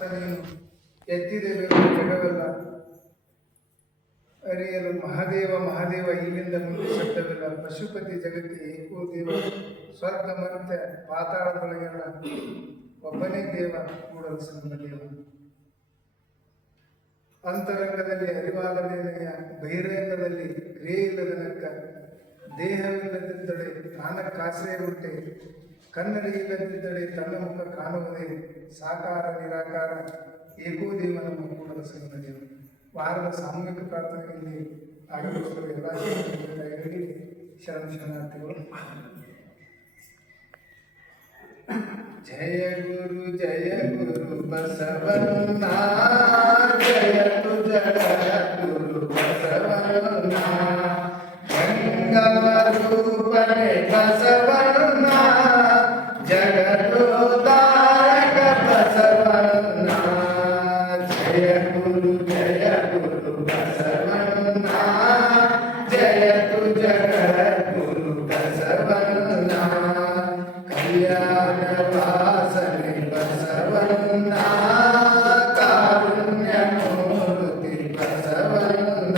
ನೀನು ಎತ್ತಿದೆ ಜಗವೆಲ್ಲ ಅರಿಯಲು ಮಹಾದೇವ ಮಹಾದೇವ ಇಲ್ಲಿಂದ ಮುಂದೆ ಶಬ್ದವಿಲ್ಲ. ಪಶುಪತಿ ಜಗಕ್ಕೆ ಏಕೋ ದೇವ, ಸ್ವರ್ಗ ಮರ್ತ್ಯ ಪಾತಾಳದೊಳಗೆಲ್ಲ ಒಬ್ಬನೇ ದೇವ, ಕೂಡಲ ಸಂಗಮ ದೇವ. ಅಂತರಂಗದಲ್ಲಿ ಅರಿವಾದನೆಯ ಬಹಿರಂಗದಲ್ಲಿ ಕ್ರಿಯೆ ಇಲ್ಲದನಕ್ಕ, ದೇಹವಿಲ್ಲದಿದ್ದಳೆ ನಾನಕ್ಕಾಶ್ರಯ ಉಂಟೆ, ಕನ್ನಡಿ ಇಲ್ಲದಿದ್ದಳೆ ತನ್ನ ಮುಖ ಕಾಣುವುದೇ, ಸಾಕಾರ ನಿರಾಕಾರ ಏಕೋ ದೇವ ನಮ್ಮ ಕೂಡಲ ಸಂಗಮ ದೇವ. ವಾರದ ಸಾಮೂಹಿಕ ಪ್ರಾರ್ಥನೆಯಲ್ಲಿ ಆಗಬೇಕು ಎಲ್ಲ ಶರಣಾರ್ಥಿಗಳು. ಜಯ ಗುರು ಬಸವಣ್ಣ, ಜಯ ಗುರು ಬಸವಣ್ಣ, ಗಂಗಮ ರೂಪನೆ ಬಸವಣ್ಣ, ಜಗದೋದಾರಕ ಬಸವಣ್ಣ. ಜಯ ಗುರು ಬಸವಣ್ಣ, ಜಯ ಜಗದ್ಗುರು ಬಸವಣ್ಣ, ಕಲ್ಯಾಣ ವಾಸನೆ ಬಸವಣ್ಣ, ಕಾರುಣ್ಯ ಮೂರ್ತಿ ಬಸವಣ್ಣ,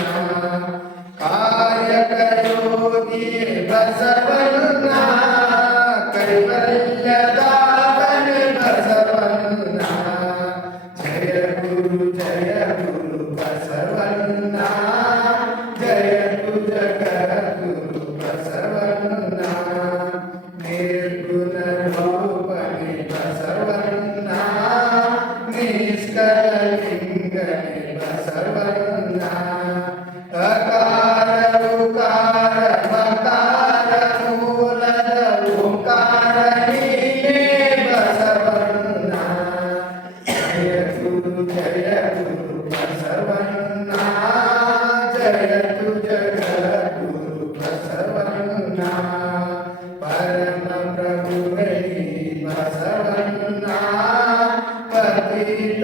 ಕಾಯಕ ಯೋಗಿ ಬಸವಣ್ಣ, ಕೈವಲ್ಯದಾವನೆ ಬಸವಣ್ಣ. ಜಯ ಗುರು ಬಸವಣ್ಣ, ಜಯ ಜಗದ್ಗುರು ಬಸವಣ್ಣ, ನಿರ್ಗುಣ ರೂಪನೆ ಬಸವಣ್ಣ, ನಿಷ್ಕಲಿಂಗನೆ ಬಸವಣ್ಣ, ಅಕಾರ ಉಕಾರ ಮಕಾರ ಮೂಲದ ಓಂಕಾರ ನೀನೇ ಬಸವಣ್ಣ. ಜಯ ಗುರು ಬಸವಣ್ಣ, ಜಯ ಜಗದ್ಗುರು ಬಸವಣ್ಣ, ಪರಮ ಪ್ರಭುವೇ ಬಸವಣ್ಣ, ಪತಿತ